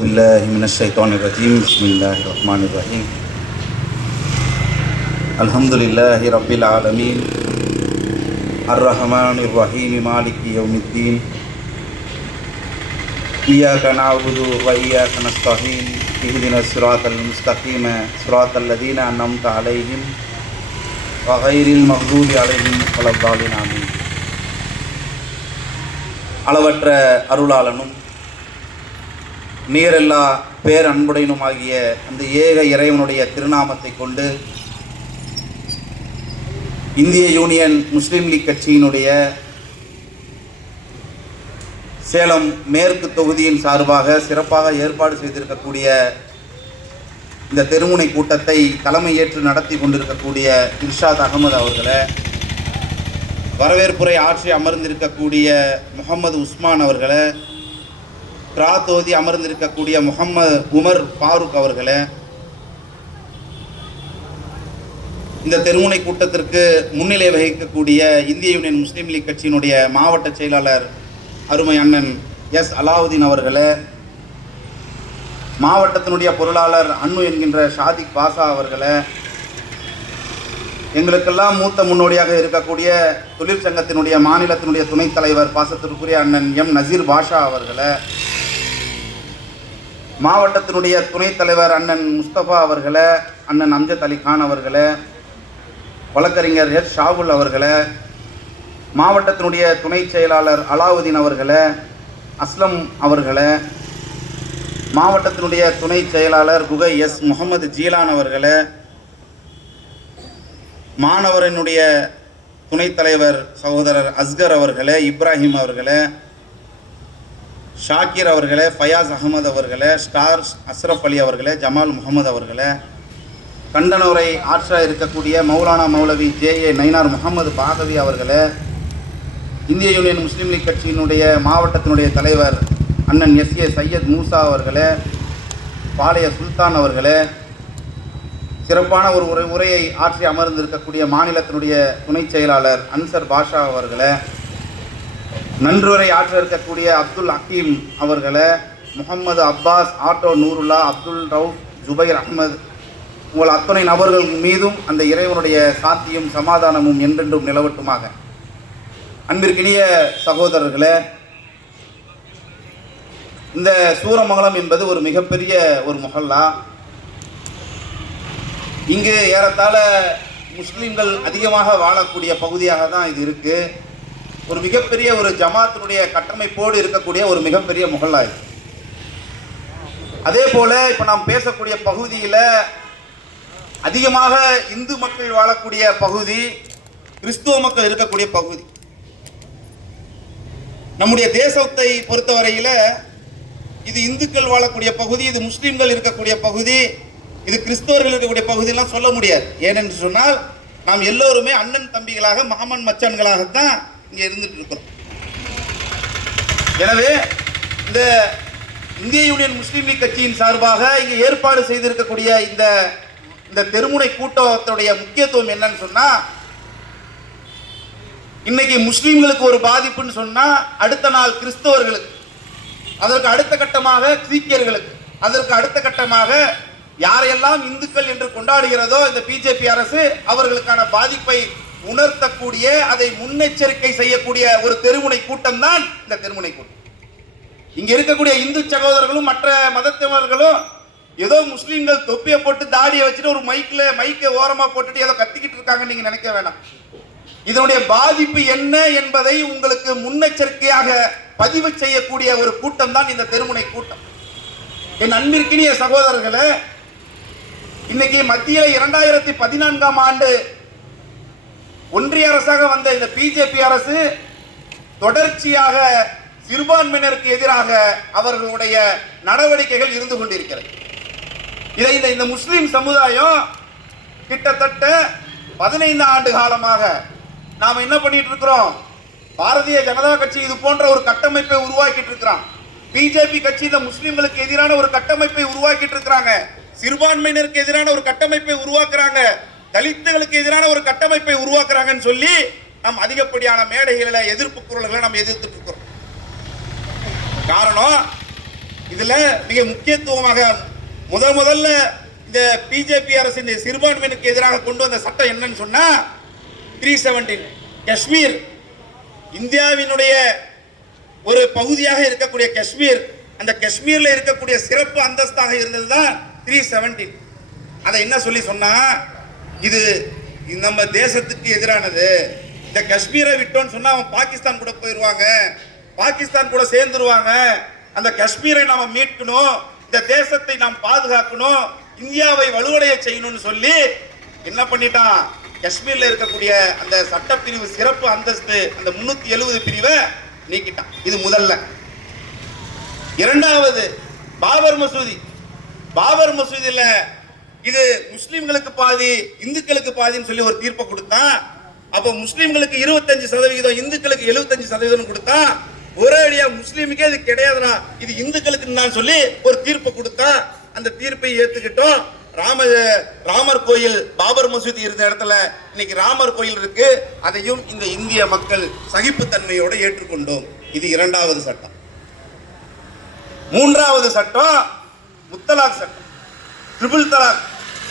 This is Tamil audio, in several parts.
بالله من الشيطان الرجيم بسم الله الرحمن الرحيم الحمد لله رب العالمين الرحمن الرحيم مالك يوم الدين إياك نعبد وإياك نستعين اهدنا الصراط المستقيم صراط الذين أنعمت عليهم وغير المغضوب عليهم ولا الضالين آمين அளவற்ற அருளாளனும் நீரெல்லா பேரன்புடையனுமாகிய அந்த ஏக இறைவனுடைய திருநாமத்தை கொண்டு இந்திய யூனியன் முஸ்லீம் லீக் கட்சியினுடைய சேலம் மேற்கு தொகுதியின் சார்பாக சிறப்பாக ஏற்பாடு செய்திருக்கக்கூடிய இந்த தெருமுனை கூட்டத்தை தலைமை ஏற்று நடத்தி கொண்டிருக்கக்கூடிய இர்ஷாத் அகமது அவர்களை வரவேற்புரை ஆற்றி அமர்ந்திருக்கக்கூடிய முகமது உஸ்மான் அவர்களை பிராத்தோதி அமர்ந்திருக்கக்கூடிய முகம்மது உமர் ஃபாரூக் அவர்களே இந்த தெருமுனை கூட்டத்திற்கு முன்னிலை வகிக்கக்கூடிய இந்திய யூனியன் முஸ்லீம் லீக் கட்சியினுடைய மாவட்ட செயலாளர் அருமை அண்ணன் எஸ். அலாவுதீன் அவர்களே மாவட்டத்தினுடைய பொருளாளர் அன்னு என்கின்ற ஷாதிக் பாஷா அவர்களை எங்களுக்கெல்லாம் மூத்த முன்னோடியாக இருக்கக்கூடிய தொழிற்சங்கத்தினுடைய மாநிலத்தினுடைய துணைத் தலைவர் பாசத்திற்குரிய அண்ணன் எம். நசீர் பாஷா அவர்களை மாவட்டத்தினுடைய துணைத் தலைவர் அண்ணன் முஸ்தபா அவர்களை அண்ணன் அம்ஜத் அலி கான் அவர்களை வழக்கறிஞர் எஸ் ஷாகுல் அவர்களை மாவட்டத்தினுடைய துணை செயலாளர் அலாவுதீன் அவர்களை அஸ்லம் அவர்களை மாவட்டத்தினுடைய துணை செயலாளர் குகை எஸ் முகமது ஜீலான் அவர்களை மாணவரினுடைய துணைத் தலைவர் சகோதரர் அஸ்கர் அவர்களே இப்ராஹிம் அவர்களே ஷாக்கிர் அவர்களே ஃபயாஸ் அகமது அவர்களே ஸ்டார் அஸ்ரஃப் அலி அவர்களே ஜமால் முகமது அவர்களே கண்டனூரை ஆற்ற இருக்கக்கூடிய மௌலானா மௌலவி ஜே ஏ நைனார் முகமது பாகவி அவர்களே இந்திய யூனியன் முஸ்லீம் லீக் கட்சியினுடைய மாவட்டத்தினுடைய தலைவர் அண்ணன் எஸ் ஏ சையத் மூசா அவர்களே பாளைய சுல்தான் அவர்களே சிறப்பான ஒரு உரை உரையை ஆற்றி அமர்ந்திருக்கக்கூடிய மாநிலத்தினுடைய துணைச் செயலாளர் அன்சர் பாஷா அவர்களே நன்றுரை ஆற்ற இருக்கக்கூடிய அப்துல் ஹக்கீம் அவர்களை முகமது அப்பாஸ் ஆட்டோ நூருல்லா அப்துல் ரவுப் ஜுபைர் அஹ்மது உங்கள் அத்தனை நபர்கள் மீதும் அந்த இறைவனுடைய சாத்தியும் சமாதானமும் என்றென்றும் நிலவட்டுமாக. அன்பிற்கினிய சகோதரர்களே இந்த சூரமங்கலம் என்பது ஒரு மிகப்பெரிய ஒரு முகல்லா. இங்கு ஏறத்தாழ முஸ்லீம்கள் அதிகமாக வாழக்கூடிய பகுதியாக தான் இது இருக்குது ஒரு மிகப்பெரிய ஒரு ஜமாத்தினுடைய கட்டமைப்போடு இருக்கக்கூடிய ஒரு மிகப்பெரிய முகல்லா அதே போல இப்போ நாம் பேசக்கூடிய பகுதியில் அதிகமாக இந்து மக்கள் வாழக்கூடிய பகுதி கிறிஸ்துவ மக்கள் இருக்கக்கூடிய பகுதி. நம்முடைய தேசத்தை பொறுத்தவரையில் இது இந்துக்கள் வாழக்கூடிய பகுதி இது முஸ்லீம்கள் இருக்கக்கூடிய பகுதி இது கிறிஸ்தவர்கள் இருக்கக்கூடிய பகுதியெல்லாம் சொல்ல முடியாது. ஏனென்று சொன்னால் நாம் எல்லோருமே அண்ணன் தம்பிகளாக மகமன் மச்சான்களாகத்தான் இங்கே இருந்துட்டு இருக்கிறோம் எனவே இந்த இந்திய யூனியன் முஸ்லீம் லீக் கட்சியின் சார்பாக இங்கே ஏற்பாடு செய்திருக்கக்கூடிய இந்த இந்த தெருமுனை கூட்டத்துடைய முக்கியத்துவம் என்னன்னு சொன்னா இன்னைக்கு முஸ்லீம்களுக்கு ஒரு பாதிப்புன்னு சொன்னா அடுத்த நாள் கிறிஸ்தவர்களுக்கு அதற்கு அடுத்த கட்டமாக சீக்கியர்களுக்கு அதற்கு அடுத்த கட்டமாக யாரையெல்லாம் இந்துக்கள் என்று கொண்டாடுகிறதோ இந்த பிஜேபி அரசு அவர்களுக்கான பாதிப்பை உணர்த்தக்கூடிய அதை முன்னெச்சரிக்கை செய்யக்கூடிய ஒரு தெருமுனை கூட்டம் தான் இந்த தெருமுனை கூட்டம். இங்க இருக்கக்கூடிய இந்து சகோதரர்களும் மற்ற மதத்தவர்களும் ஏதோ முஸ்லீம்கள் தொப்பியை போட்டு தாடியை வச்சுட்டு ஒரு மைக்ல மைக்கை ஓரமா போட்டுட்டு ஏதோ கத்திக்கிட்டு இருக்காங்க நீங்க நினைக்க வேணாம். இதனுடைய பாதிப்பு என்ன என்பதை உங்களுக்கு முன்னெச்சரிக்கையாக பதிவு செய்யக்கூடிய ஒரு கூட்டம் தான் இந்த தெருமுனை கூட்டம். என் அன்பிற்கினிய சகோதரர்களே இன்னைக்கு மத்தியில் இரண்டாயிரத்தி பதினான்காம் ஆண்டு ஒன்றிய அரசாக வந்த இந்த பிஜேபி அரசு தொடர்ச்சியாக சிறுபான்மையினருக்கு எதிராக அவர்களுடைய நடவடிக்கைகள் இருந்து கொண்டிருக்கிறது. இதை இந்த இந்த முஸ்லீம் சமுதாயம் கிட்டத்தட்ட பதினைந்து ஆண்டு காலமாக நாம் என்ன பண்ணிட்டு இருக்கிறோம்? பாரதிய ஜனதா கட்சி இது போன்ற ஒரு கட்டமைப்பை உருவாக்கிட்டு இருக்கிறான். பிஜேபி கட்சி இந்த முஸ்லீம்களுக்கு எதிரான ஒரு கட்டமைப்பை உருவாக்கிட்டு இருக்கிறாங்க. சிறுபான்மையினருக்கு எதிரான ஒரு கட்டமைப்பை உருவாக்குறாங்க. தலித்துகளுக்கு எதிரான ஒரு கட்டமைப்பை உருவாக்குறாங்கன்னு சொல்லி நம் அதிகப்படியான மேடைகளில் எதிர்ப்பு குரல்களை நம்ம எதிர்த்துட்டு இருக்கிறோம். காரணம் இதுல மிக முக்கியத்துவமாக முதல் முதல்ல இந்த பிஜேபி அரசு இந்த சிறுபான்மையினருக்கு எதிராக கொண்டு வந்த சட்டம் என்னன்னு சொன்னா த்ரீ செவன்டீன் காஷ்மீர் இந்தியாவினுடைய ஒரு பகுதியாக இருக்கக்கூடிய காஷ்மீர் அந்த காஷ்மீர்ல இருக்கக்கூடிய சிறப்பு அந்தஸ்தாக இருந்தது தான் த்ரீ செவன்டீன் அதை என்ன சொல்லி சொன்னா இது நம்ம தேசத்துக்கு எதிரானது. இந்த காஷ்மீரை விட்டோம்னு சொன்னா அவன் பாகிஸ்தான் கூட போயிடுவாங்க பாகிஸ்தான் கூட சேர்ந்துருவாங்க. அந்த காஷ்மீரை நாம மீட்கணும். இந்த தேசத்தை நாம் பாதுகாக்கணும். இந்தியாவை வலுவடைய செய்யணும்னு சொல்லி என்ன பண்ணிட்டான்? காஷ்மீர்ல இருக்கக்கூடிய அந்த சட்டப்பிரிவு சிறப்பு அந்தஸ்து அந்த முன்னூத்தி எழுபது பிரிவை நீக்கிட்டான். இது முதல்ல. இரண்டாவது பாபர் மசூதி. பாபர் மசூதியில் இது முஸ்லீம்களுக்கு பாதி இந்துக்களுக்கு பாதின்னு சொல்லி ஒரு தீர்ப்பை கொடுத்தான் அப்போ முஸ்லீம்களுக்கு இருபத்தஞ்சு சதவிகிதம் இந்துக்களுக்கு எழுபத்தஞ்சு சதவீதம் கொடுத்தா ஒரே அடியா முஸ்லீமுக்கே இது கிடையாதுனா இது இந்துக்களுக்கு தான் சொல்லி ஒரு தீர்ப்பை கொடுத்தா அந்த தீர்ப்பை ஏத்துக்கிட்டோம். ராம ராமர் கோயில் பாபர் மசூதி இருந்த இடத்துல இன்னைக்கு ராமர் கோயில் இருக்கு. அதையும் இந்த இந்திய மக்கள் சகிப்புத்தன்மையோட ஏற்றுக்கொண்டோம். இது இரண்டாவது சட்டம். மூன்றாவது சட்டம் முத்தலாக் சட்டம். ட்ரிபிள் தலாக்.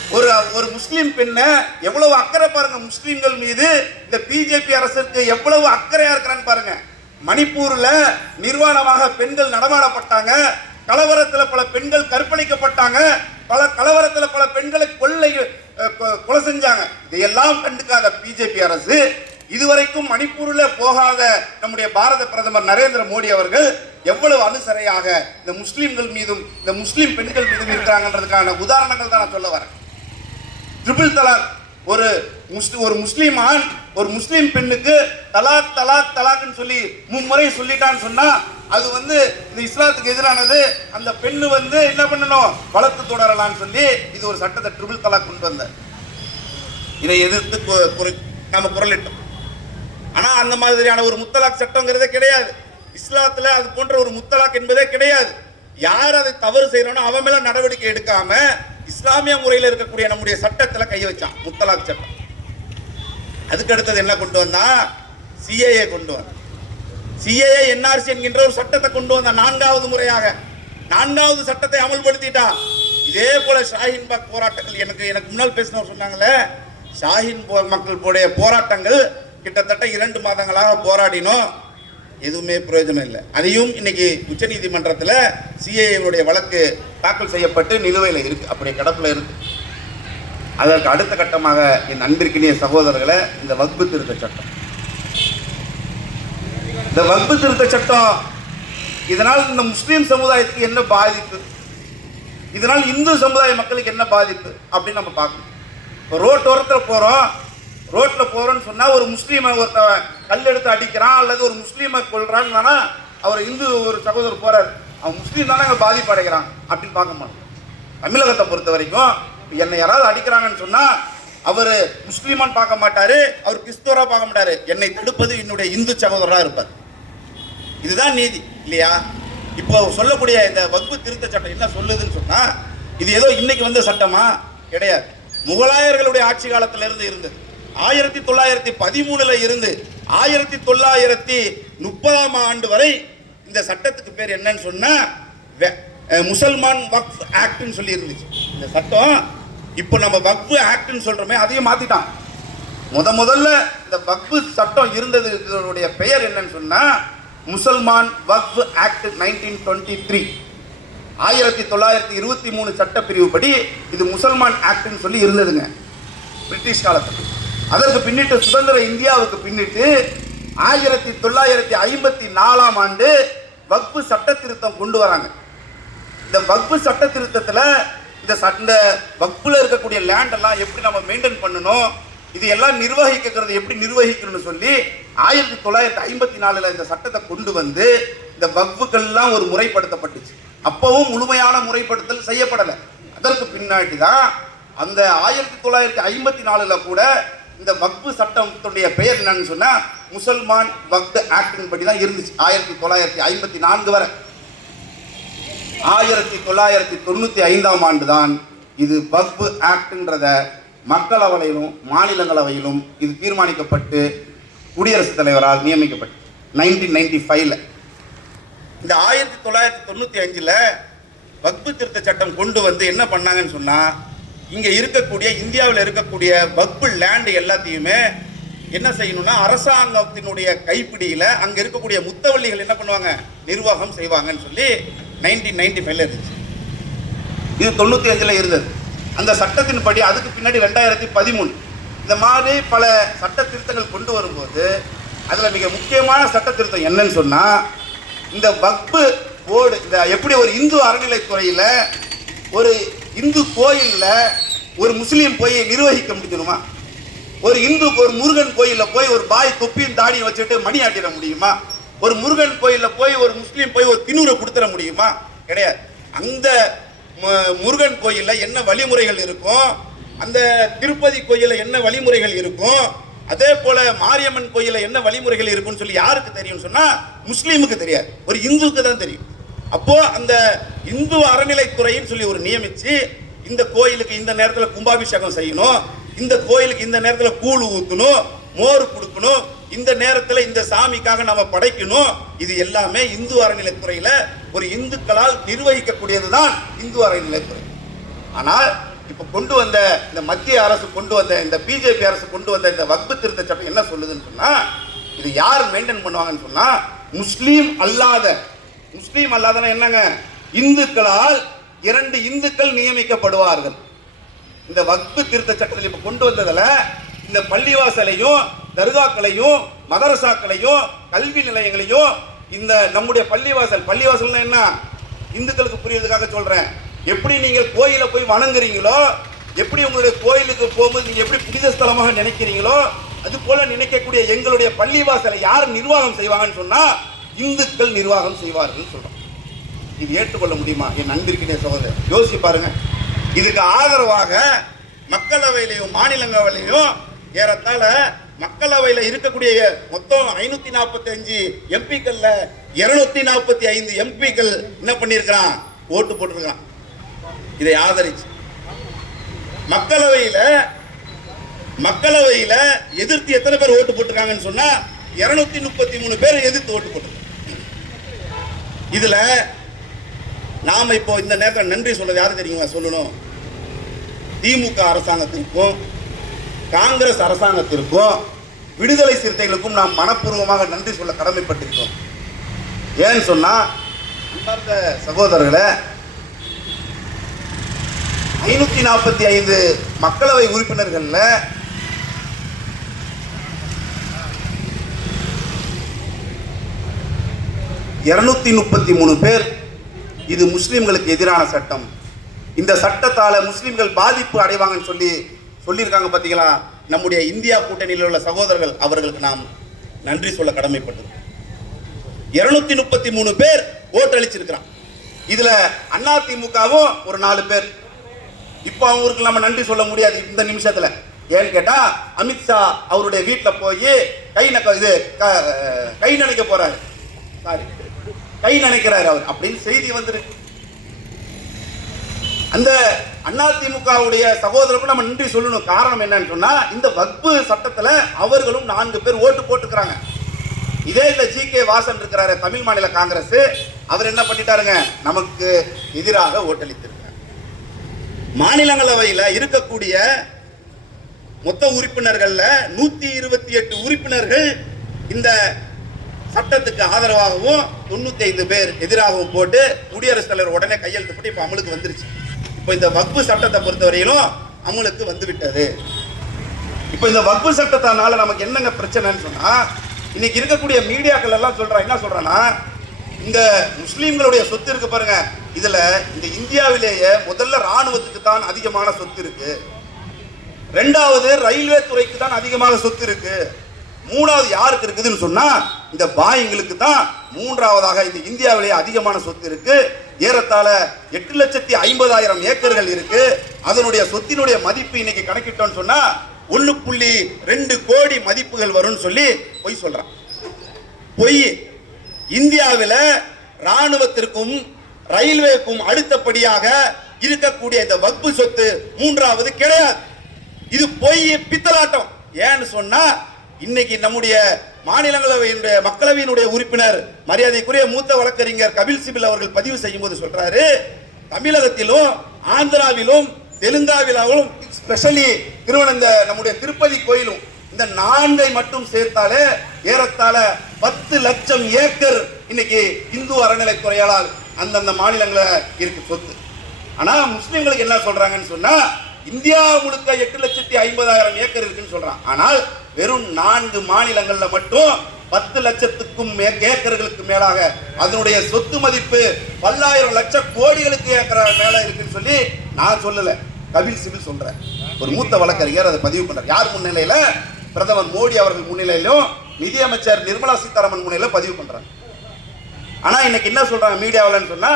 ஒரு ஒரு முஸ்லீம் பெண்ணை எவ்வளவு அக்கறை பாருங்க முஸ்லீம்கள் மீது. இந்த பிஜேபி அரசுக்கு எவ்வளவு அக்கறையா இருக்கிறான்னு பாருங்க. மணிப்பூர்ல நிர்வாணமாக பெண்கள் நடமாடப்பட்டாங்க. கலவரத்தில் பல பெண்கள் கற்பழிக்கப்பட்டாங்க. பல கலவரத்தில் பல பெண்களை கொள்ளை கொ- கொலை செஞ்சாங்க. இதையெல்லாம் கண்டுக்காத பிஜேபி அரசு இதுவரைக்கும் மணிப்பூர்ல போகாத நம்முடைய பாரத பிரதமர் நரேந்திர மோடி அவர்கள் எவ்வளவு அனுசரையாக இந்த முஸ்லிம்கள் மீதும் இந்த முஸ்லிம் பெண்கள் மீதும் இருக்கிறாங்கன்றதுக்கான உதாரணங்கள் தான் நான் சொல்ல வரேன். ட்ரிபிள் தலாக் ஒரு முஸ்லிம் ஒரு முஸ்லீம் ஆண் ஒரு முஸ்லீம் பெண்ணுக்கு தலாக் தலாக் தலாக்னு சொல்லி மும்முறை சொல்லிட்டான்னு சொன்னா அது வந்து இந்த இஸ்லாத்துக்கு எதிரானது. அந்த பெண்ணு வந்து என்ன பண்ணணும்? வளர்த்து தொடரலாம்னு சொல்லி இது ஒரு சட்டத்தை ட்ரிபிள் தலாக் கொண்டு வந்த இதை எதிர்த்து நம்ம குரலிட்டோம். ஆனால் அந்த மாதிரியான ஒரு முத்தலாக் சட்டங்கிறதே கிடையாது. இஸ்லாத்தில் அது போன்ற ஒரு முத்தலாக் என்பதே கிடையாது. யார் அதை தவறு செய்யறானோ அவன் மேல நடவடிக்கை எடுக்காம இஸ்லாமிய முறையில் இருக்கக்கூடிய நம்முடைய சட்டத்தில் கை வச்சான் முத்தலாக் சட்டம். அதுக்கு அடுத்தது என்ன கொண்டு வந்தா? சிஏஏ கொண்டு வந்தான். சிஏஏ என்ஆர்சி என்கின்ற ஒரு சட்டத்தை கொண்டு வந்தான் நான்காவது முறையாக. நான்காவது சட்டத்தை அமல்படுத்திட்டான் இதே போல ஷாஹின் பாக் போராட்டங்கள் எனக்கு எனக்கு முன்னால் பேசினவர் சொன்னாங்களே ஷாஹின் போ மக்கள் போடைய போராட்டங்கள் கிட்டத்தட்ட இரண்டு மாதங்களாக போராடினோம். எதுவுமே பிரயோஜனம் இல்லை. அதையும் இன்னைக்கு உச்சநீதிமன்றத்தில் சிஐஏவுடைய வழக்கு தாக்கல் செய்யப்பட்டு நிலுவையில் இருக்கு. அப்படி கிடப்பில் இருக்கு. அதற்கு அடுத்த கட்டமாக என் அன்பிற்கினிய சகோதரர்களை இந்த வக்பு திருத்த சட்டம். இந்த வகுப்பு திருத்த சட்டம் இதனால் இந்த முஸ்லீம் சமுதாயத்துக்கு என்ன பாதிப்பு? இதனால் இந்து சமுதாய மக்களுக்கு என்ன பாதிப்பு? அப்படின்னு நம்ம பார்க்கணும். இப்போ ரோட்டோரத்தில் போகிறோம் ரோட்டில் போகிறோன்னு சொன்னால் ஒரு முஸ்லீமை ஒருத்தவன் கல் எடுத்து அடிக்கிறான் அல்லது ஒரு முஸ்லீமை கொள்றான்னு அவர் இந்து ஒரு சகோதரர் போகிறார் அவன் முஸ்லீம் தானே அங்கே பாதிப்பு அடைகிறான் அப்படின்னு பார்க்க மாட்டோம் தமிழகத்தை பொறுத்த வரைக்கும் என்னை யாராவது அடிக்கிறாங்கன்னு சொன்னால் அவர் முஸ்லீமான்னு பார்க்க மாட்டாரு அவர் கிறிஸ்துவராக பார்க்க மாட்டாரு. என்னை தடுப்பது என்னுடைய இந்து சகோதரராக இருப்பார். இதுதான் நீதி இல்லையா? இப்போ சொல்லக்கூடிய இந்த வகுப்பு திருத்த சட்டம் என்ன சொல்லுதுன்னு சொன்னா இது ஏதோ இன்னைக்கு வந்த சட்டமா? கிடையாது. முகலாயர்களுடைய ஆட்சி காலத்திலிருந்து இருந்தது. ஆயிரத்தி தொள்ளாயிரத்தி பதிமூணுல இருந்து ஆயிரத்தி தொள்ளாயிரத்தி முப்பதாம் ஆண்டு வரை இந்த சட்டத்துக்கு பேர் என்னன்னு சொன்னா வெ- முசல்மான் வக்ஃப் ஆக்ட்னு சொல்லி இருந்துச்சு இந்த சட்டம் இப்போ நம்ம வக்ஃபு ஆக்ட்னு சொல்றோமே அதையும் மாத்திட்டான். முத முதல்ல இந்த வக்ஃபு சட்டம் இருந்தது பெயர் என்னன்னு சொன்னா Musalman Wakf act nineteen twenty three. ஆயிரத்தி தொள்ளாயிரத்தி இருபத்தி மூணு சட்டப்பிரிவு படி இது முசல்மான் ஆக்ட்னு சொல்லி இருந்ததுங்க. பிரிட்டிஷ் காலத்தில் அதற்கு பின்னிட்டு சுதந்திர இந்தியாவுக்கு பின்னிட்டு ஆயிரத்தி தொள்ளாயிரத்தி ஐம்பத்தி நாலாம் ஆண்டு வக்பு சட்ட திருத்தம் கொண்டு வராங்க. இந்த வக்பு சட்ட திருத்தத்தில் இந்த சட்ட இந்த இருக்கக்கூடிய லேண்டெல்லாம் எப்படி நம்ம மெயின்டைன் பண்ணணும் இது எல்லாம் நிர்வகிக்கிறது எப்படி நிர்வகிக்கணும்னு சொல்லி ஆயிரத்தி தொள்ளாயிரத்தி ஐம்பத்தி நாலில் இந்த சட்டத்தை கொண்டு வந்து இந்த வக்ஃபுக்கள்லாம் ஒரு முறைப்படுத்தப்பட்டுச்சு. அப்பவும் முழுமையான முறைப்படுத்தல் செய்யப்படலை. அதற்கு பின்னாடி தான் அந்த ஆயிரத்தி தொள்ளாயிரத்தி ஐம்பத்தி நாலில் கூட இந்த வக்பு சட்டத்துடைய பெயர் என்னன்னு சொன்னால் முசல்மான் வக்து ஆக்டின் படி தான் இருந்துச்சு. ஆயிரத்தி தொள்ளாயிரத்தி ஐம்பத்தி நான்கு வரை. ஆயிரத்தி தொள்ளாயிரத்தி தொண்ணூற்றி ஐந்தாம் ஆண்டு தான் இது வக்பு ஆக்டுன்றத மக்களவையிலும் மாநிலங்களவையிலும் இது தீர்மானிக்கப்பட்டு குடியரசுத் தலைவரால் நியமிக்கப்பட்டு நைன்டீன் நைன்டி ஃபைவ்ல இந்த ஆயிரத்தி தொள்ளாயிரத்தி தொண்ணூற்றி அஞ்சில் வக்பு திருத்த சட்டம் கொண்டு வந்து என்ன பண்ணாங்கன்னு சொன்னால் இங்கே இருக்கக்கூடிய இந்தியாவில் இருக்கக்கூடிய வக்பு லேண்டு எல்லாத்தையுமே என்ன செய்யணும்னா அரசாங்கத்தினுடைய கைப்பிடியில் அங்கே இருக்கக்கூடிய முத்தவள்ளிகள் என்ன பண்ணுவாங்க? நிர்வாகம் செய்வாங்கன்னு சொல்லி நைன்டீன் நைன்டி ஃபைவ்ல இருந்துச்சு. இது தொண்ணூற்றி அஞ்சில் இருந்தது. அந்த சட்டத்தின்படி அதுக்கு பின்னாடி ரெண்டாயிரத்தி பதிமூணு. இந்த மாதிரி பல சட்ட திருத்தங்கள் கொண்டு வரும்போது அதில் மிக முக்கியமான சட்ட திருத்தம் என்னன்னு சொன்னால் இந்த வக்பு போர்டு இந்த எப்படி ஒரு இந்து அறநிலைத்துறையில் ஒரு இந்து கோயிலில் ஒரு முஸ்லீம் போய் நிர்வகிக்க முடிஞ்சிருமா ஒரு இந்து ஒரு முருகன் கோயிலில் போய் ஒரு பாய் தொப்பியும் தாடியும் வச்சுட்டு மணி ஆட்டிட முடியுமா? ஒரு முருகன் கோயிலில் போய் ஒரு முஸ்லீம் போய் ஒரு திணூரை கொடுத்துட முடியுமா? கிடையாது. அந்த முருகன் கோயிலில் என்ன வழிமுறைகள் இருக்கும் அந்த திருப்பதி கோயிலில் என்ன வழிமுறைகள் இருக்கும் அதே போல மாரியம்மன் கோயிலில் என்ன வழிமுறைகள் இருக்கும்னு சொல்லி யாருக்கு தெரியும்னு சொன்னா முஸ்லீமுக்கு தெரியாது. ஒரு இந்துவுக்கு தான் தெரியும். அப்போ அந்த இந்து அறநிலைத்துறைன்னு சொல்லி ஒரு நியமிச்சு இந்த கோயிலுக்கு இந்த நேரத்தில் கும்பாபிஷேகம் செய்யணும். இந்த கோயிலுக்கு இந்த நேரத்தில் கூழ் ஊற்றணும் மோர் கொடுக்கணும். இந்த நேரத்தில் இந்த சாமிக்காக நம்ம படைக்கணும். இது எல்லாமே இந்து அறநிலைத்துறையில் ஒரு இந்துக்களால் நிர்வகிக்கக்கூடியது தான் இந்து அறநிலைத்துறை ஆனால் இப்போ கொண்டு வந்த இந்த மத்திய அரசு கொண்டு வந்த இந்த பிஜேபி அரசு கொண்டு வந்த இந்த வக்பு திருத்த சட்டம் என்ன சொல்லுதுன்னு சொன்னால் இது யார் மெயின்டைன் பண்ணுவாங்கன்னு சொன்னால் முஸ்லீம் அல்லாத முஸ்லீம் அல்லாதனா என்னங்க? இந்துக்களால் இரண்டு இந்துக்கள் நியமிக்கப்படுவார்கள். இந்த வக்பு திருத்த சட்டத்தில் இப்ப கொண்டு வந்ததுல இந்த பள்ளிவாசலையும் தர்காக்களையும் மதரசாக்களையும் கல்வி நிலையங்களையும் இந்த நம்முடைய பள்ளிவாசல் பள்ளிவாசல்னா என்ன? இந்துக்களுக்கு புரியறதுக்காக சொல்றேன். எப்படி நீங்கள் கோயில போய் வணங்குறீங்களோ எப்படி உங்களுடைய கோயிலுக்கு போகும்போது நீங்க எப்படி புனித ஸ்தலமாக நினைக்கிறீங்களோ அது போல நினைக்கக்கூடிய எங்களுடைய பள்ளிவாசலை யார் நிர்வாகம் செய்வாங்கன்னு சொன்னா இந்துக்கள் நிர்வாகம் செய்வார்கள் சொல்றோம். இது ஏற்றுக்கொள்ள முடியுமா? என் அன்பிற்கினே சகோதரர் யோசிச்சு பாருங்க. இதுக்கு ஆதரவாக மக்களவையிலையும் மாநிலங்களவையிலையும் ஏறத்தாழ மக்களவையில் இருக்கக்கூடிய மொத்தம் ஐநூத்தி நாற்பத்தி அஞ்சு எம்பிக்கள்ல இருநூத்தி நாற்பத்தி ஐந்து எம்பிக்கள் என்ன பண்ணியிருக்கிறான் ஓட்டு போட்டிருக்கான் இதை ஆதரிச்சு. மக்களவையில மக்களவையில எதிர்த்து எத்தனை பேர் ஓட்டு போட்டிருக்காங்கன்னு சொன்னா இருநூத்தி முப்பத்தி மூணு பேர் எதிர்த்து ஓட்டு போட்டிருக்காங்க. இதுல நாம் இப்போ இந்த நேரத்தில் நன்றி சொல்றது யாரும் தெரியுமா சொல்லணும். திமுக அரசாங்கத்திற்கும் காங்கிரஸ் அரசாங்கத்திற்கும் விடுதலை சிறுத்தைகளுக்கும் நாம் மனப்பூர்வமாக நன்றி சொல்ல கடமைப்பட்டிருக்கோம். ஏன்னு சொன்னால் அன்பார்ந்த சகோதரர்களை ஐநூற்றி நாற்பத்தி ஐந்து மக்களவை உறுப்பினர்களில் இருநூத்தி முப்பத்தி மூணு பேர் இது முஸ்லீம்களுக்கு எதிரான சட்டம். இந்த சட்டத்தால் முஸ்லீம்கள் பாதிப்பு அடைவாங்கன்னு சொல்லி சொல்லியிருக்காங்க பார்த்தீங்களா நம்முடைய இந்தியா கூட்டணியில் உள்ள சகோதரர்கள் அவர்களுக்கு நாம் நன்றி சொல்ல கடமைப்பட்டது இருநூத்தி முப்பத்தி மூணு பேர் ஓட்டளிச்சிருக்கிறான். இதுல அதிமுகவும் ஒரு நாலு பேர். இப்போ அவங்களுக்கு நம்ம நன்றி சொல்ல முடியாது இந்த நிமிஷத்துல. ஏன்னு கேட்டா அமித்ஷா அவருடைய வீட்டில் போய் கை நக்க இது க- கை நினைக்க போறாரு. சாரி கை நினைக்கிறார் அவர். அப்படின்னு செய்தி வந்துருக்கு. அந்த அதிமுகவுடைய சகோதரருக்கு நம்ம நன்றி சொல்லணும். காரணம் என்னன்னு சொன்னா இந்த வக்பு சட்டத்துல அவர்களும் நான்கு பேர் ஓட்டு போட்டுக்கிறாங்க. இதே இந்த ஜி. கே. வாசன் இருக்கிறாரு தமிழ் மாநில காங்கிரஸ். அவர் என்ன பண்ணிட்டாருங்க? நமக்கு எதிராக ஓட்டளித்திருக்கிறார். மாநிலங்களவையில் இருக்கக்கூடிய மொத்த உறுப்பினர்கள்ல நூத்தி இருபத்தி எட்டு உறுப்பினர்கள் இந்த சட்டத்துக்கு ஆதரவாகவும் தொண்ணூத்தி ஐந்து பேர் எதிராகவும் போட்டு குடியரசுத் தலைவர் உடனே கையெழுத்து போட்டு இப்போ அமலுக்கு வந்துருச்சு. இப்போ இந்த வக்பு சட்டத்தை பொறுத்தவரையிலும் அமலுக்கு வந்துவிட்டது. இப்போ இந்த வக்பு சட்டத்தினால நமக்கு என்னங்க பிரச்சனைன்னு சொன்னால் இன்னைக்கு இருக்கக்கூடிய மீடியாக்கள் எல்லாம் சொல்றா என்ன சொல்கிறேன்னா இந்த முஸ்லீம்களுடைய சொத்து இருக்கு பாருங்க. இதில் இந்த இந்தியாவிலேயே முதல்ல ராணுவத்துக்கு தான் அதிகமான சொத்து இருக்கு. ரெண்டாவது ரயில்வே துறைக்கு தான் அதிகமாக சொத்து இருக்கு. மூணாவது யாருக்கு இருக்குதுன்னு சொன்னால் இந்த பாயிங்களுக்கு தான் மூன்றாவதாக இந்த இந்தியாவிலேயே அதிகமான சொத்து இருக்கு. ஏறத்தாழ எட்டு லட்சத்தி ஐம்பதாயிரம் ஏக்கர்கள் இருக்கு. அதனுடைய சொத்தினுடைய மதிப்பு இன்னைக்கு கணக்கிட்டோம்னு சொன்னா ஒன்று புள்ளி ரெண்டு கோடி மதிப்புகள் வரும்னு சொல்லி பொய் சொல்றான். பொய். இந்தியாவில் ராணுவத்திற்கும் ரயில்வேக்கும் அடுத்தபடியாக இருக்கக்கூடிய இந்த வக்பு சொத்து மூன்றாவது கிடையாது. இது பொய் பித்தலாட்டம். ஏன்னு சொன்னா இன்னைக்கு நம்முடைய மாநிலங்களவையினுடைய மக்களவையினுடைய உறுப்பினர் மரியாதைக்குரிய மூத்த வழக்கறிஞர் கபில் சிபில் அவர்கள் பதிவு செய்யும் போது சொல்றாரு தமிழகத்திலும் ஆந்திராவிலும் தெலுங்காவிலாவிலும் ஸ்பெஷலி திருவனந்த நம்முடைய திருப்பதி கோயிலும் இந்த நான்கை மட்டும் சேர்த்தாலே ஏறத்தாழ பத்து லட்சம் ஏக்கர் இன்னைக்கு இந்து அறநிலைத்துறையால் அந்தந்த மாநிலங்களை இருக்கு சொத்து. ஆனா முஸ்லிம்களுக்கு என்ன சொல்றாங்கன்னு சொன்னா இந்தியா முழுக்க எட்டு லட்சத்தி ஐம்பதாயிரம் ஏக்கர் இருக்குன்னு சொல்றான். ஆனால் வெறும் நான்கு மாநிலங்கள்ல மட்டும் பத்து லட்சத்துக்கும் ஏக்கர்களுக்கு மேலாக அதனுடைய சொத்து மதிப்பு பல்லாயிரம் லட்சம் கோடிகளுக்கு ஏக்கர மேல இருக்குன்னு சொல்லி நான் சொல்லல. கபில் சிபில் சொல்றேன். ஒரு மூத்த வழக்கறிஞர் அதை பதிவு பண்றார். யார் முன்னிலையில? பிரதமர் மோடி அவர்கள் முன்னிலையிலும் நிதியமைச்சர் நிர்மலா சீதாராமன் முன்னிலையில பதிவு பண்றாங்க ஆனா இன்னைக்கு என்ன சொல்றாங்க மீடியாவில்னு சொன்னா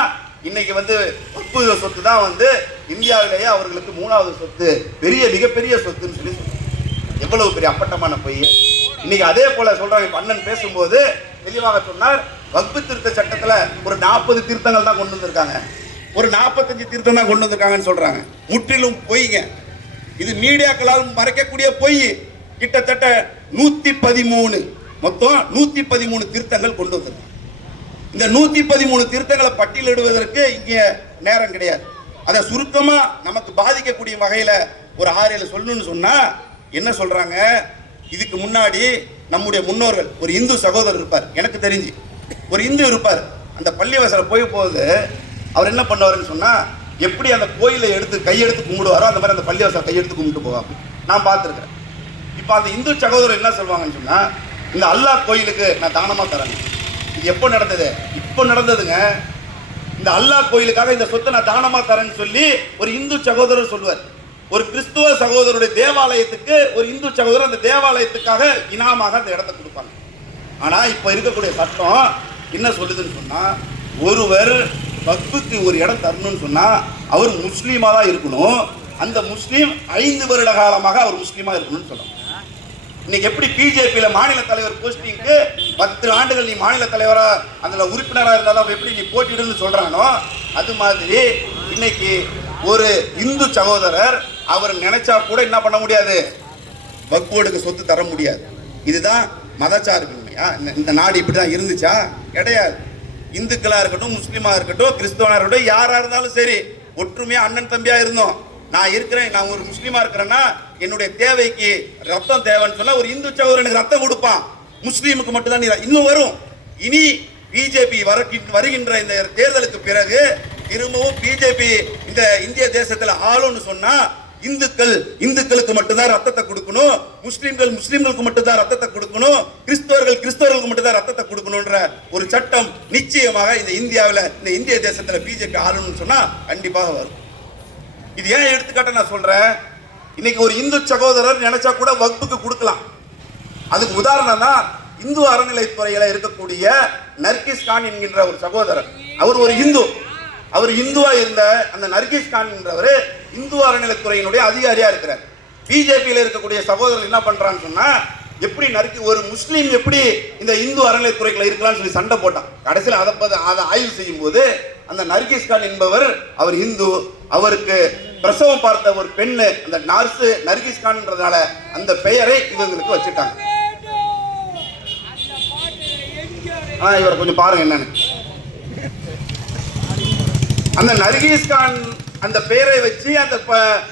இன்னைக்கு வந்து வக்பு சொத்து தான் வந்து இந்தியாவிலேயே அவர்களுக்கு மூணாவது சொத்து பெரிய மிகப்பெரிய சொத்துன்னு சொல்லி எவ்வளவு பெரிய அப்பட்டமான பொய். இன்னைக்கு அதே போல சொல்றாங்க இப்ப அண்ணன் பேசும்போது தெளிவாக சொன்னார் வகுப்பு திருத்த சட்டத்துல ஒரு நாற்பது திருத்தங்கள் தான் கொண்டு வந்திருக்காங்க. ஒரு நாற்பத்தஞ்சு திருத்தம் தான் கொண்டு வந்திருக்காங்கன்னு சொல்றாங்க. முற்றிலும் பொய்ங்க. இது மீடியாக்களால் மறைக்கக்கூடிய பொய். கிட்டத்தட்ட நூத்தி பதிமூணு மொத்தம் நூத்தி பதிமூணு திருத்தங்கள் கொண்டு வந்திருக்காங்க இந்த நூத்தி பதிமூணு திருத்தங்களை பட்டியலிடுவதற்கு இங்கே நேரம் கிடையாது. அதை சுருக்கமாக நமக்கு பாதிக்கக்கூடிய வகையில் ஒரு ஆறு ஏழு சொல்லணும்னு சொன்னால் என்ன சொல்றாங்க? இதுக்கு முன்னாடி நம்முடைய முன்னோர்கள் ஒரு இந்து சகோதரர் இருப்பார் எனக்கு தெரிஞ்சு. ஒரு இந்து இருப்பார். அந்த பள்ளிவாசல போய் போகுது அவர் என்ன பண்ணுவாருன்னு சொன்னா எப்படி அந்த கோயிலை எடுத்து கையெடுத்து கும்பிடுவாரோ அந்த மாதிரி அந்த பள்ளிவாசல் கையெடுத்து கும்பிட்டு போவாங்க நான் பார்த்துருக்கேன். இப்போ அந்த இந்து சகோதரர் என்ன சொல்லுவாங்கன்னு சொன்னா இந்த அல்லாஹ் கோயிலுக்கு நான் தானமா தரேன். இது எப்போ நடந்தது? இப்போ நடந்ததுங்க. இந்த அல்லாஹ் கோயிலுக்காக இந்த சொத்தை நான் தானமா தரேன்னு சொல்லி ஒரு இந்து சகோதரர் சொல்லுவார் ஒரு கிறிஸ்துவ சகோதரருடைய தேவாலயத்துக்கு ஒரு இந்து சகோதரர் அந்த தேவாலயத்துக்காக இனாமாக அந்த இடத்த கொடுப்பாங்க. ஆனா இப்போ இருக்கக்கூடிய சட்டம் என்ன சொல்லுதுன்னு சொன்னா ஒருவர் பக்துக்கு ஒரு இடம் தரணும்னு சொன்னா அவர் முஸ்லீமா தான் இருக்கணும். அந்த முஸ்லீம் ஐந்து வருட காலமாக அவர் முஸ்லீமா இருக்கணும்னு சொல்லணும். இன்னைக்கு எப்படி பிஜேபியில மாநில தலைவர் போஸ்டிங்க்கு பத்து ஆண்டுகள் நீ மாநில தலைவரா அதுல உறுப்பினராக இருந்தாலும் எப்படி நீ போட்டிடுன்னு சொல்றானோ அது மாதிரி இன்னைக்கு ஒரு இந்து சகோதரர் அவர் நினைச்சா கூட என்ன பண்ண முடியாது? வக்போர்டுக்கு சொத்து தர முடியாது. இதுதான் மதச்சார்பின்மையா? இந்த- இந்த நாடு இப்படி தான் இருந்துச்சா? கிடையாது. இந்துக்களா இருக்கட்டும் முஸ்லீமா இருக்கட்டும் கிறிஸ்தவனா இருக்கட்டும் யாரா இருந்தாலும் சரி ஒற்றுமையா அண்ணன் தம்பியா இருந்தோம். நான் இருக்கிறேன் நான் ஒரு முஸ்லீமா இருக்கிறேன்னா என்னுடைய தேவைக்கு ரத்தம் தேவைன்னு சொன்னா ஒரு இந்து எனக்கு ரத்தம் கொடுப்பான். முஸ்லீமுக்கு மட்டும்தான் நீ இன்னும் வரும். இனி பிஜேபி வருகின்ற இந்த தேர்தலுக்கு பிறகு திரும்பவும் பிஜேபி இந்த இந்திய தேசத்துல ஆளும்னு சொன்னா இந்துக்கள் இந்துக்களுக்கு மட்டும்தான் ரத்தத்தை கொடுக்கணும். முஸ்லிம்கள் முஸ்லிம்களுக்கு மட்டும்தான் ரத்தத்தை கொடுக்கணும். கிறிஸ்தவர்கள் கிறிஸ்தவர்களுக்கு மட்டும்தான் ரத்தத்தை கொடுக்கணும்ன்ற ஒரு சட்டம் நிச்சயமாக இந்த இந்தியாவில் இந்த இந்திய தேசத்தில் பிஜேபி ஆளணும்னு சொன்னா கண்டிப்பாக வரும். இது ஏன் எடுத்துக்காட்ட நான் சொல்றேன்? இன்னைக்கு ஒரு இந்து சகோதரர் நினைச்சா கூட வகுப்புக்கு கொடுக்கலாம். அதுக்கு உதாரணம் தான் இந்து அறநிலைத்துறையில இருக்கக்கூடிய நர்கிஸ் கான் என்கின்ற ஒரு சகோதரர். அவர் ஒரு இந்து. அவர் இந்துவா இருந்த அந்த நர்கேஷ் கான் என்றவர் இந்து அறநிலைத்துறையினுடைய அதிகாரியா இருக்கிறார். பிஜேபியில் இருக்கக்கூடிய சகோதரர் என்ன பண்றான்னு சொன்னா எப்படி நறுக்கி ஒரு முஸ்லீம் எப்படி இந்த இந்து அறநிலைத்துறைக்குள்ள இருக்கலாம்னு சொல்லி சண்டை போட்டான். கடைசியில் அதை பத்தி- அதை ஆய்வு செய்யும் போது அந்த நர்கிஸ் கான் என்பவர் அவர் இந்து அவருக்கு பிரசவம் பார்த்த ஒரு பெண்ணு அந்த நர்ஸ் நர்கிஸ் கான்ன்றதால அந்த பெயரை இவங்களுக்கு வச்சுட்டாங்க. ஆனா இவரை கொஞ்சம் பாருங்க என்னன்னு. அந்த நர்கீஸ்கான் அந்த பெயரை வச்சு அந்த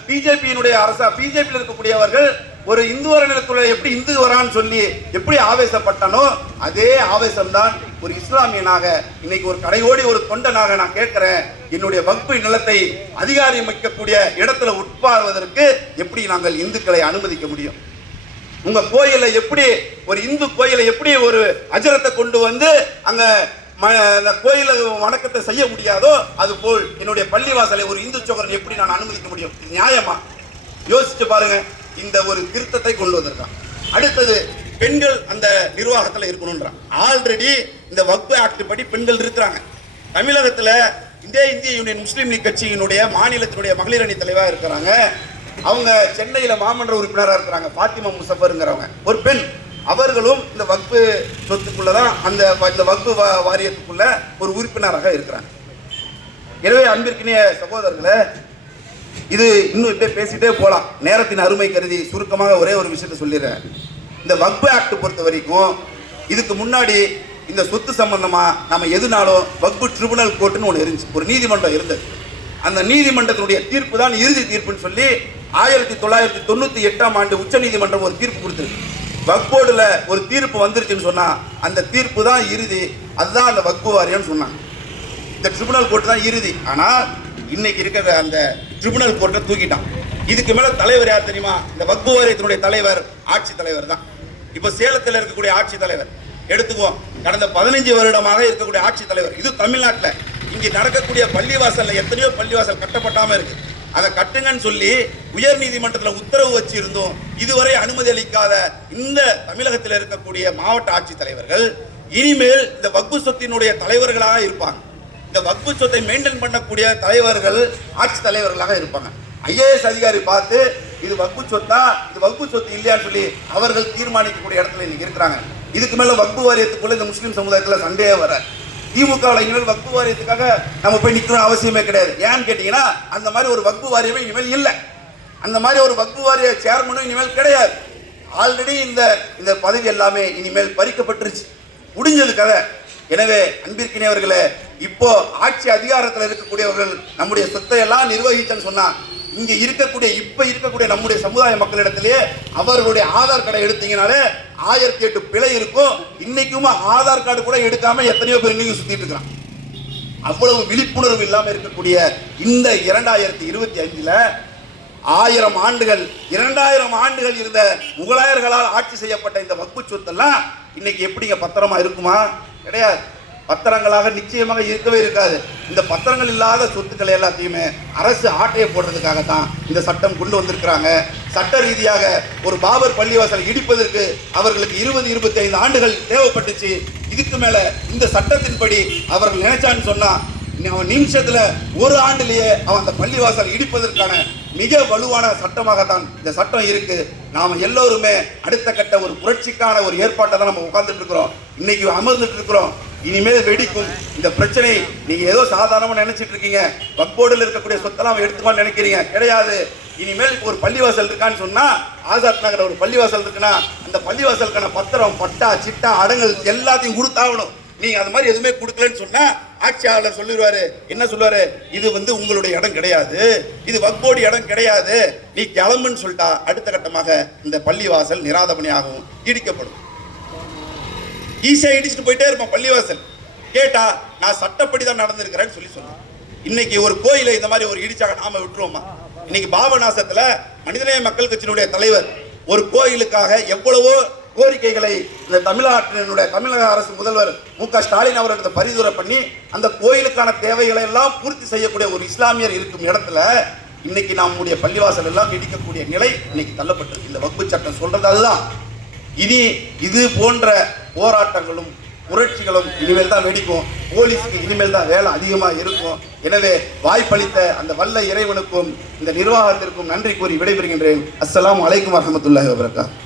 பிஜேபியினுடைய அரசா பிஜேபியில் இருக்கக்கூடியவர்கள் ஒரு இந்து அறநிலையத்துறை எப்படி இந்து வரான்னு சொல்லி எப்படி ஆவேசப்பட்டானோ அதே ஆவேசம்தான் ஒரு இஸ்லாமியனாக இன்னைக்கு ஒரு கடையோடி ஒரு தொண்டனாக நான் கேட்கிறேன். என்னுடைய வகுப்பு நிலத்தை அதிகாரமிக்கக்கூடிய இடத்துல உட்பாருவதற்கு எப்படி நாங்கள் இந்துக்களை அனுமதிக்க முடியும்? உங்க கோயிலை எப்படி ஒரு இந்து கோயிலை எப்படி ஒரு அஜரத்தை கொண்டு வந்து அங்க கோயில வணக்கத்தை செய்ய முடியாதோ அது போல் என்னுடைய பள்ளிவாசலை ஒரு இந்து சோகரன் எப்படி நான் அனுமதிக்க முடியும்? நியாயமா? யோசிச்சு பாருங்க. இந்த ஒரு திருத்தத்தை கொண்டு வந்திருக்கான். அடுத்தது பெண்கள் அந்த நிர்வாகத்தில் இருக்கணும்ன்றான். ஆல்ரெடி இந்த வக்பு ஆக்ட் படி பெண்கள் இருக்கிறாங்க. தமிழகத்தில் இந்திய இந்திய யூனியன் முஸ்லீம் லீக் கட்சியினுடைய மாநிலத்தினுடைய மகளிர் அணி தலைவராக இருக்கிறாங்க. அவங்க சென்னையில் மாமன்ற உறுப்பினராக இருக்கிறாங்க பாத்திமா முசஃபருங்கிறவங்க. ஒரு பெண். அவர்களும் இந்த வக்பு சொத்துக்குள்ள தான் அந்த வ- இந்த வக்பு வா- வாரியத்துக்குள்ள ஒரு உறுப்பினராக இருக்கிறாங்க. எனவே அன்பிற்கினிய சகோதரர்களை இது இன்னும் இப்படியே பேசிகிட்டே போகலாம் நேரத்தின் அருமை கருதி சுருக்கமாக ஒரே ஒரு விஷயத்தை சொல்லிடுறேன். இந்த வக்பு ஆக்ட் பொறுத்த வரைக்கும் இதுக்கு முன்னாடி இந்த சொத்து சம்பந்தமாக நம்ம எதுனாலும் வக்பு ட்ரிபுனல் கோர்ட்டுன்னு ஒன்று இருந்துச்சு. ஒரு நீதிமன்றம் இருந்தது. அந்த நீதிமன்றத்தினுடைய தீர்ப்பு தான் இறுதி தீர்ப்புன்னு சொல்லி ஆயிரத்தி தொள்ளாயிரத்தி தொண்ணூற்றி எட்டாம் ஆண்டு உச்சநீதிமன்றம் ஒரு தீர்ப்பு கொடுத்துருக்கு. வக்போர்டில் ஒரு தீர்ப்பு வந்துருச்சுன்னு சொன்னால் அந்த தீர்ப்பு தான் இறுதி. அதுதான் அந்த வக்பு வாரியம்னு சொன்னாங்க. இந்த ட்ரிபுனல் கோர்ட் தான் இறுதி. ஆனால் இன்னைக்கு இருக்கிற அந்த ட்ரிபுனல் கோர்ட்டை தூக்கிட்டான். இதுக்கு மேலே தலைவர் யார் தெரியுமா? இந்த வக்பு வாரியத்தினுடைய தலைவர் ஆட்சி தலைவர் தான். இப்போ சேலத்தில் இருக்கக்கூடிய ஆட்சி தலைவர். எடுத்துக்குவோம். கடந்த பதினஞ்சு வருடமாக இருக்கக்கூடிய ஆட்சி தலைவர். இது தமிழ்நாட்டில். இங்கே நடக்கக்கூடிய பள்ளிவாசலில் எத்தனையோ பள்ளிவாசல் கட்டப்பட்டாமல் இருக்குது அதை கட்டுங்கன்னு சொல்லி உயர் நீதிமன்றத்தில் உத்தரவு வச்சிருந்தோம். இதுவரை அனுமதி அளிக்காத இந்த தமிழகத்தில் இருக்கக்கூடிய மாவட்ட ஆட்சித்தலைவர்கள் இனிமேல் இந்த வக்பு சொத்தினுடைய தலைவர்களாக இருப்பாங்க. இந்த வக்பு சொத்தை மெயின்டைன் பண்ணக்கூடிய தலைவர்கள் ஆட்சி தலைவர்களாக இருப்பாங்க. ஐஏஎஸ் அதிகாரி பார்த்து இது வக்பு சொத்தா? இது வக்பு சொத்து இல்லையான்னு சொல்லி அவர்கள் தீர்மானிக்கக்கூடிய இடத்துல இன்னைக்கு இருக்கிறாங்க. இதுக்கு மேலே வக்பு வாரியத்துக்குள்ள இந்த முஸ்லீம் சமுதாயத்தில் சண்டையே வர திமுக இனிமேல் வக்பு வாரியத்துக்காக நம்ம போய் நிற்கணும் அவசியமே கிடையாது. ஏன்னு கேட்டீங்கன்னா அந்த மாதிரி ஒரு வக்பு வாரியமே இனிமேல் இல்லை. அந்த மாதிரி ஒரு வக்பு வாரிய சேர்மனும் இனிமேல் கிடையாது. ஆல்ரெடி இந்த இந்த பதவி எல்லாமே இனிமேல் பறிக்கப்பட்டுருச்சு. முடிஞ்சது கதை எனவே அன்பிற்கினே அவர்களை இப்போ ஆட்சி அதிகாரத்தில் இருக்கக்கூடியவர்கள் நம்முடைய சொத்தை எல்லாம் நிர்வகித்தன்னு சொன்னா இங்கே இருக்கக்கூடிய இப்போ இருக்கக்கூடிய நம்முடைய சமுதாய மக்களிடத்திலே அவர்களுடைய ஆதார் கார்டை எடுத்தீங்கனாலே ஆயிரத்தி எட்டு பிழை இருக்கும். இன்னைக்கும் ஆதார் கார்டு கூட எடுக்காம எத்தனையோ பேர் இன்னைக்கு சுத்திட்டு இருக்கிறான் அவ்வளவு விழிப்புணர்வு இல்லாமல் இருக்கக்கூடிய இந்த இரண்டாயிரத்தி இருபத்தி அஞ்சில் ஆயிரம் ஆண்டுகள் இரண்டாயிரம் ஆண்டுகள் இருந்த முகலாயர்களால் ஆட்சி செய்யப்பட்ட இந்த வக்பு சொத்தெல்லாம் இன்னைக்கு எப்படிங்க பத்திரமா இருக்குமா? கிடையாது. பத்திரங்களாக நிச்சயமாக இருக்கவே இருக்காது. இந்த பத்திரங்கள் இல்லாத சொத்துக்களை எல்லாத்தையுமே அரசு ஆட்டையை போடுறதுக்காக தான் இந்த சட்டம் கொண்டு வந்திருக்கிறாங்க. சட்ட ரீதியாக ஒரு பாபர் பள்ளிவாசல் இடிப்பதற்கு அவர்களுக்கு இருபது இருபத்தைந்து ஆண்டுகள் தேவைப்பட்டுச்சு. இதுக்கு மேலே இந்த சட்டத்தின்படி அவர்கள் நினைச்சான்னு சொன்னால் அவன் நிமிஷத்தில் ஒரு ஆண்டிலேயே அவன் அந்த பள்ளிவாசல் இடிப்பதற்கான மிக வலுவான சட்டமாகத்தான் இந்த சட்டம் இருக்கு. நாம் எல்லோருமே அடுத்த கட்ட ஒரு புரட்சிக்கான ஒரு ஏற்பாட்டை தான் நம்ம உட்கார்ந்துட்டு இருக்கிறோம் இன்னைக்கு அமர்ந்துட்டு இருக்கிறோம் இனிமேல் வெடிக்கும். இந்த பிரச்சனை நீங்க ஏதோ சாதாரணமா நினைச்சிட்டு இருக்கீங்க வக்போர்டில் இருக்கக்கூடிய சொத்தெல்லாம் அவன் எடுத்துக்கோன்னு நினைக்கிறீங்க. கிடையாது. இனிமேல் ஒரு பள்ளிவாசல் இருக்கான்னு சொன்னா ஆசாத் நகர் ஒரு பள்ளிவாசல் இருக்குன்னா அந்த பள்ளிவாசலுக்கான பத்திரம் பட்டா சிட்டா அடங்கல் எல்லாத்தையும் கொடுத்தாகணும் நீங்க அது மாதிரி எதுவுமே கொடுக்கலன்னு சொன்னா ஆட்சியாளர் சொல்லிடுவாரு என்ன சொல்லுவாரு? இது வந்து உங்களுடைய இடம் கிடையாது. இது வக்போர்டு இடம் கிடையாது. நீ கிளம்புன்னு சொல்லிட்டா அடுத்த கட்டமாக இந்த பள்ளிவாசல் நிராதபணியாகவும் இடிக்கப்படும். ஈஸியாக இடிச்சுட்டு போயிட்டே இருப்பான் பள்ளிவாசல். கேட்டா நான் சட்டப்படி தான் நடந்திருக்கிறேன்னு சொல்லி சொன்னேன். இன்னைக்கு ஒரு கோயிலை இந்த மாதிரி ஒரு இடிச்சாக நாம விட்டுருவோமா? இன்னைக்கு பாபநாசத்துல மனிதநேய மக்கள் கட்சியினுடைய தலைவர் ஒரு கோயிலுக்காக எவ்வளவோ கோரிக்கைகளை இந்த தமிழ்நாட்டினுடைய தமிழக அரசு முதல்வர் மு க ஸ்டாலின் அவர்களுக்கு பரிந்துரை பண்ணி அந்த கோயிலுக்கான தேவைகளை எல்லாம் பூர்த்தி செய்யக்கூடிய ஒரு இஸ்லாமியர் இருக்கும் இடத்துல இன்னைக்கு நம்முடைய பள்ளிவாசல் எல்லாம் இடிக்கக்கூடிய நிலை இன்னைக்கு தள்ளப்பட்டிருக்கு. இந்த வகுப்பு சட்டம் சொல்றது அதுதான். இனி இது போன்ற போராட்டங்களும் புரட்சிகளும் இனிமேல் தான் வெடிக்கும். போலீஸுக்கு இனிமேல் தான் வேலை அதிகமாக இருக்கும். எனவே வாய்ப்பளித்த அந்த வல்ல இறைவனுக்கும் இந்த நிர்வாகத்திற்கும் நன்றி கூறி விடைபெறுகின்றேன். அஸ்லாம் வலைக்கம் வரஹ்மத்துல்லாஹி வபரகாத்துஹு